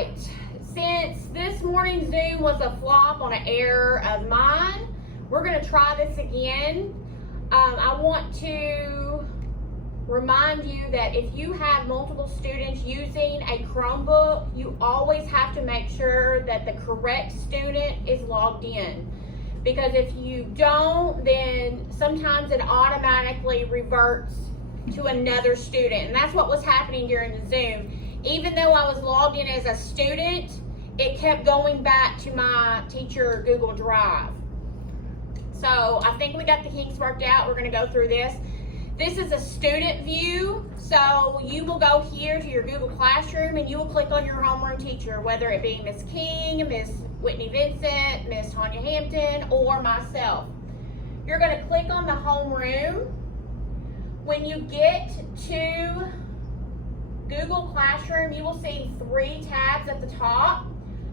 right, since this morning's Zoom was a flop on an error of mine, we're going to try this again. I want to remind you that if you have multiple students using a Chromebook, you always have to make sure that the correct student is logged in. Because if you don't, then sometimes it automatically reverts to another student. And that's what was happening during the Zoom. Even though I was logged in as a student, it kept going back to my teacher Google Drive. So I think we got the kinks worked out. We're going to go through this. This is a student view. So you will go here to your Google Classroom and you will click on your homeroom teacher, whether it be Miss King, Miss Whitney Vincent, Miss Tanya Hampton, or myself. You're going to click on the homeroom. When you get to Google Classroom, you will see 3 tabs at the top: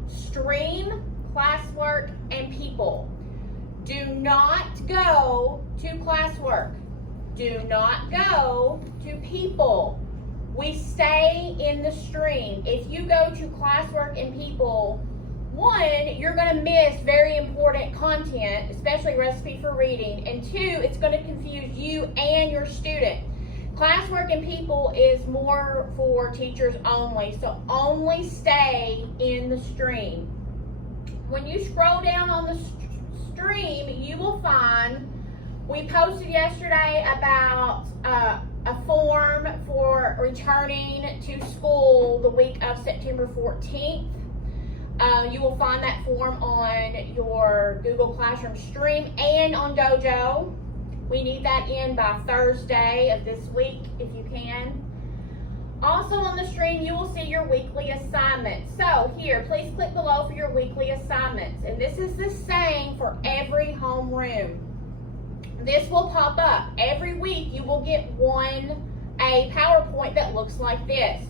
Stream, Classwork, and People. Do not go to Classwork. Do not go to People. We stay in the stream. If you go to Classwork and People, 1, you're going to miss very important content, especially recipe for reading, and 2, it's going to confuse you and your student. Classwork and People is more for teachers only, so only stay in the stream. When you scroll down on the stream, you will find, we posted yesterday about a form for returning to school the week of September 14th. You will find that form on your Google Classroom stream and on Dojo. We need that in by Thursday of this week, if you can. Also on the stream, you will see your weekly assignments. So here, please click below for your weekly assignments. And this is the same for every homeroom. This will pop up. Every week, you will get a PowerPoint that looks like this.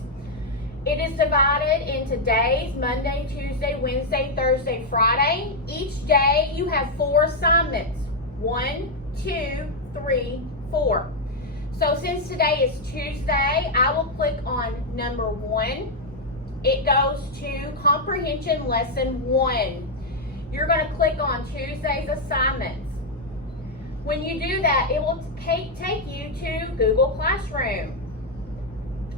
It is divided into days: Monday, Tuesday, Wednesday, Thursday, Friday. Each day you have 4 assignments. 1, 2, 3, 4. So since today is Tuesday, I will click on number 1. It goes to Comprehension Lesson 1. You're going to click on Tuesday's assignments. When you do that, it will take you to Google Classroom.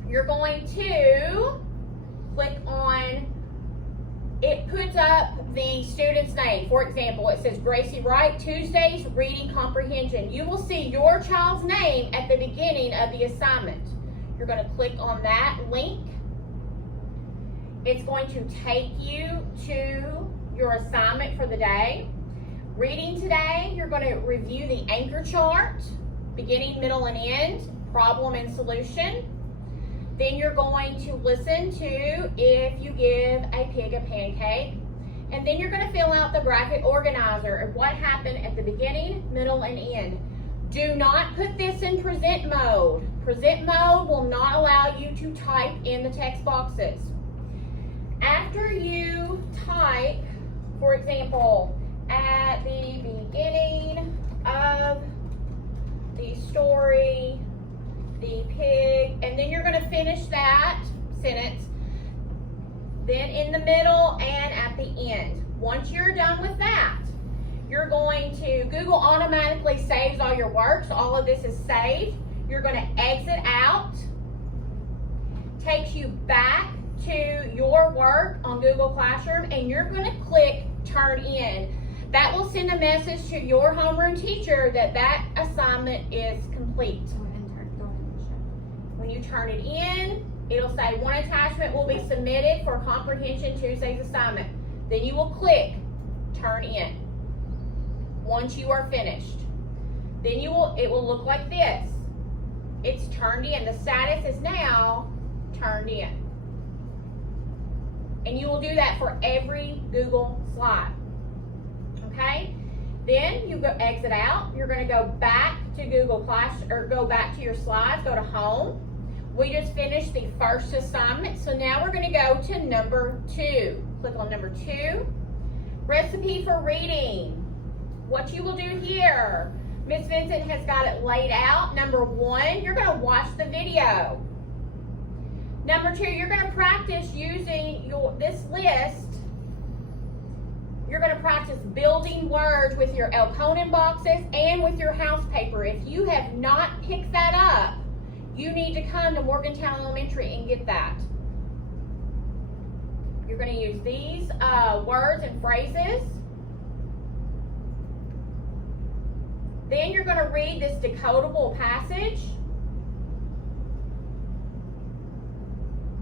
You're going to click on, it puts up the student's name. For example, it says Gracie Wright, Tuesday's Reading Comprehension. You will see your child's name at the beginning of the assignment. You're going to click on that link. It's going to take you to your assignment for the day. Reading today, you're going to review the anchor chart, beginning, middle, and end, problem and solution. Then you're going to listen to If You Give a Pig a Pancake. And then you're going to fill out the bracket organizer of what happened at the beginning, middle, and end. Do not put this in present mode. Present mode will not allow you to type in the text boxes. After you type, for example, at the beginning of the story, the pig, and then you're going to finish that sentence, then in the middle and at the end. Once you're done with that, you're going to, Google automatically saves all your work, so all of this is saved. You're going to exit out, takes you back to your work on Google Classroom, and you're going to click Turn In. That will send a message to your homeroom teacher that that assignment is complete. When you turn it in, it'll say 1 attachment will be submitted for Comprehension Tuesday's assignment. Then you will click Turn In. Once you are finished, then it will look like this. It's turned in. The status is now turned in. And you will do that for every Google slide. Okay? Then you go exit out. You're going to go back to Google Class, or go back to your slides, go to Home. We just finished the first assignment, so now we're going to go to number 2. Click on number 2. Recipe for reading. What you will do here, Miss Vincent has got it laid out. Number 1, you're going to watch the video. Number 2, you're going to practice using this list. You're going to practice building words with your Elkonin boxes and with your house paper. If you have not picked that up, you need to come to Morgantown Elementary and get that. You're going to use these words and phrases. Then you're going to read this decodable passage.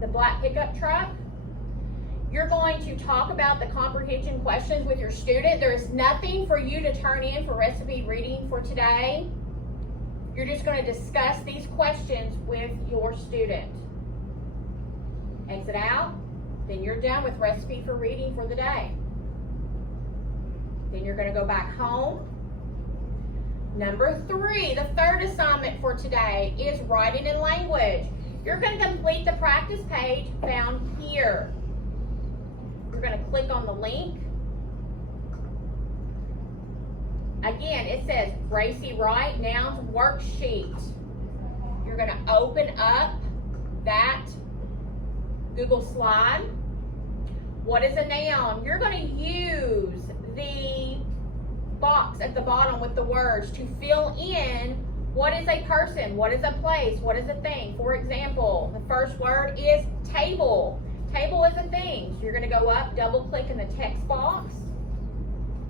The black pickup truck. You're going to talk about the comprehension questions with your student. There is nothing for you to turn in for recipe reading for today. You're just going to discuss these questions with your student. Exit out. Then you're done with recipe for reading for the day. Then you're going to go back home. Number 3, the third assignment for today is writing and language. You're going to complete the practice page found here. You're going to click on the link. Again, it says Gracie Wright Nouns Worksheet. You're going to open up that Google slide. What is a noun? You're going to use the box at the bottom with the words to fill in what is a person, what is a place, what is a thing. For example, the first word is table. Table is a thing. So you're going to go up, double click in the text box,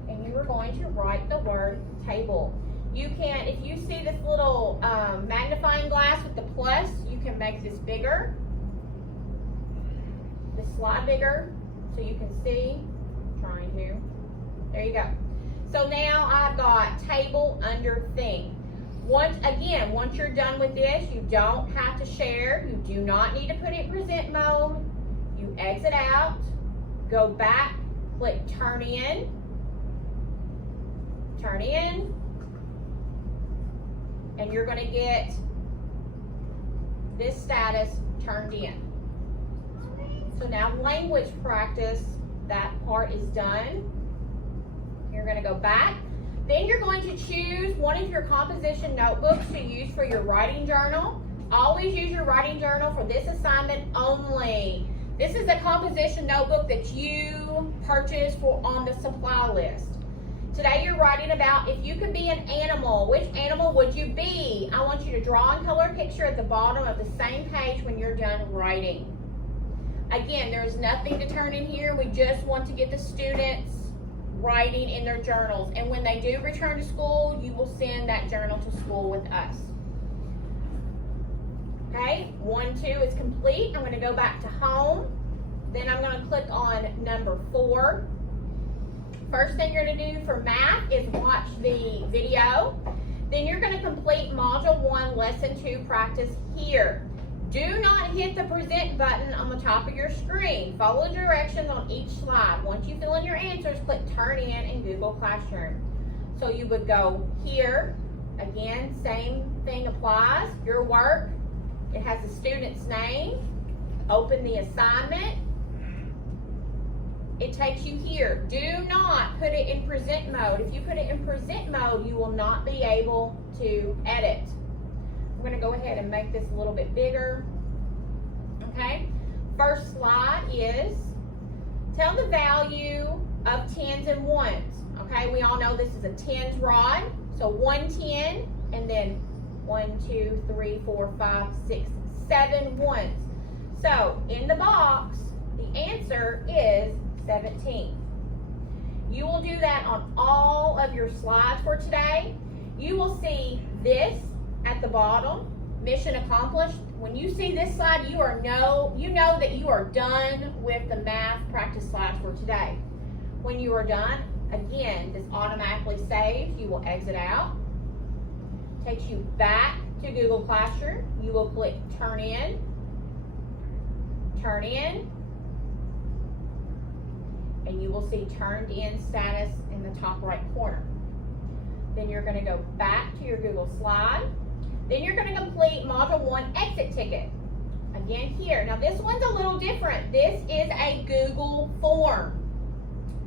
and you are going to write the word table. You can, if you see this little magnifying glass with the plus, you can make this bigger, this slide bigger, so you can see. I'm trying to. There you go. So now I've got table under thing. Once you're done with this, you don't have to share. You do not need to put it in present mode. You exit out, go back, click turn in, and you're going to get this status turned in. So now language practice, that part is done. You're going to go back. Then you're going to choose one of your composition notebooks to use for your writing journal. Always use your writing journal for this assignment only. This is a composition notebook that you purchased on the supply list. Today you're writing about if you could be an animal, which animal would you be? I want you to draw and color a picture at the bottom of the same page when you're done writing. Again, there's nothing to turn in here. We just want to get the students writing in their journals. And when they do return to school, you will send that journal to school with us. Okay, 1, 2 is complete. I'm going to go back to home. Then I'm going to click on number 4. First thing you're going to do for math is watch the video. Then you're going to complete Module 1, Lesson 2 practice here. Do not hit the present button on the top of your screen. Follow the directions on each slide. Once you fill in your answers, click Turn in Google Classroom. So you would go here. Again, same thing applies. Your work, it has the student's name. Open the assignment. It takes you here. Do not put it in present mode. If you put it in present mode, you will not be able to edit. I'm going to go ahead and make this a little bit bigger. Okay. First slide is tell the value of tens and ones. Okay. We all know this is a tens rod. So 1 10 and then 1, 2, 3, 4, 5, 6, 7 ones. So in the box, the answer is 17. You will do that on all of your slides for today. You will see this at the bottom, mission accomplished. When you see this slide, you know that you are done with the math practice slides for today. When you are done, again, this automatically saves. You will exit out. Takes you back to Google Classroom. You will click turn in, and you will see turned in status in the top right corner. Then you're going to go back to your Google slide. Then you're going to complete Module 1 exit ticket. Again here. Now this one's a little different. This is a Google form.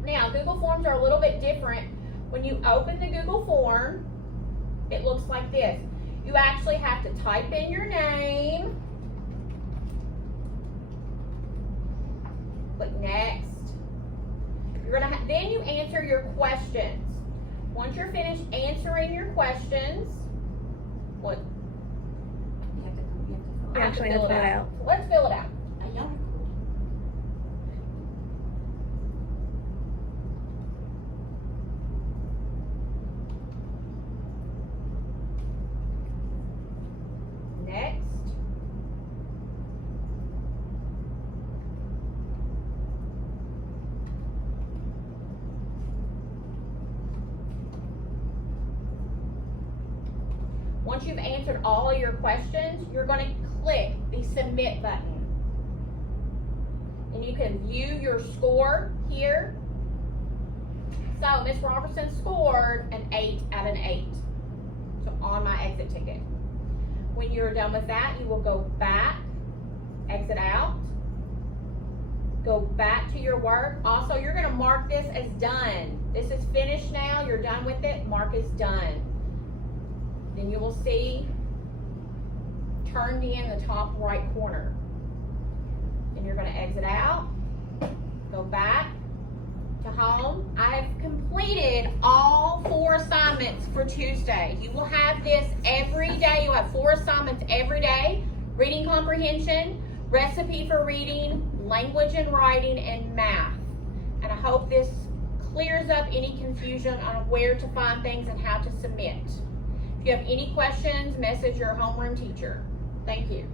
Now Google Forms are a little bit different. When you open the Google form, it looks like this. You actually have to type in your name, click next. You're gonna then you answer your questions. Once you're finished answering your questions, what? You actually have to fill it out. Let's fill it out. Next. Once you've answered all of your questions, you're going to click the submit button. And you can view your score here. So Miss Robertson scored an 8 out of an 8. So on my exit ticket. When you're done with that, you will go back, exit out, go back to your work. Also, you're going to mark this as done. This is finished now. You're done with it. Mark as done. Then you will see turned in the top right corner. And you're going to exit out, go back to home. I've completed all 4 assignments for Tuesday. You will have this every day. You'll have 4 assignments every day. Reading comprehension, recipe for reading, language and writing, and math. And I hope this clears up any confusion on where to find things and how to submit. If you have any questions, message your homeroom teacher. Thank you.